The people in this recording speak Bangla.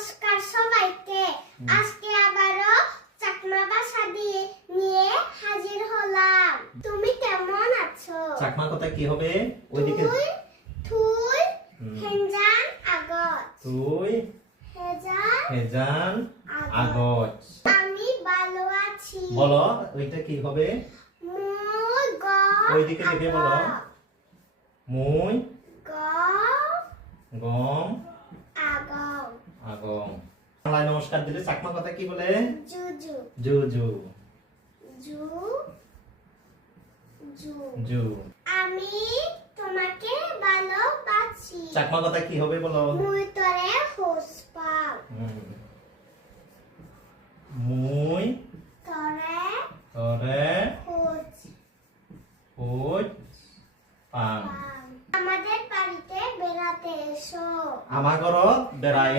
নমস্কার সবাইকে। আজকে আবারও চাকমা ভাষা দিয়ে নিয়ে হাজির হলাম। তুমি কেমন আছো? চাকমা কথা কি হবে? ওইদিকে তুই তুই হুম। হেঞ্জান আগত। তুই হেজান হেজান আগত। আমি ভালো আছি। বলো ওইটা কি হবে? মুই গ ওইদিকে দেখে বলো। মুই গ গম বাংলায় নমস্কার। দিলে চাকমা কথা কি বলে? জুজু। জু। জু। আমি তোমাকে ভালোবাসি। চাকমা কথা কি হবে বলো? মুই তরে হোস পাও। মুই তরে তরে হোস পাও আমাদের বাড়িতে বেড়াতে এসো। আমার ঘরত বেড়াই।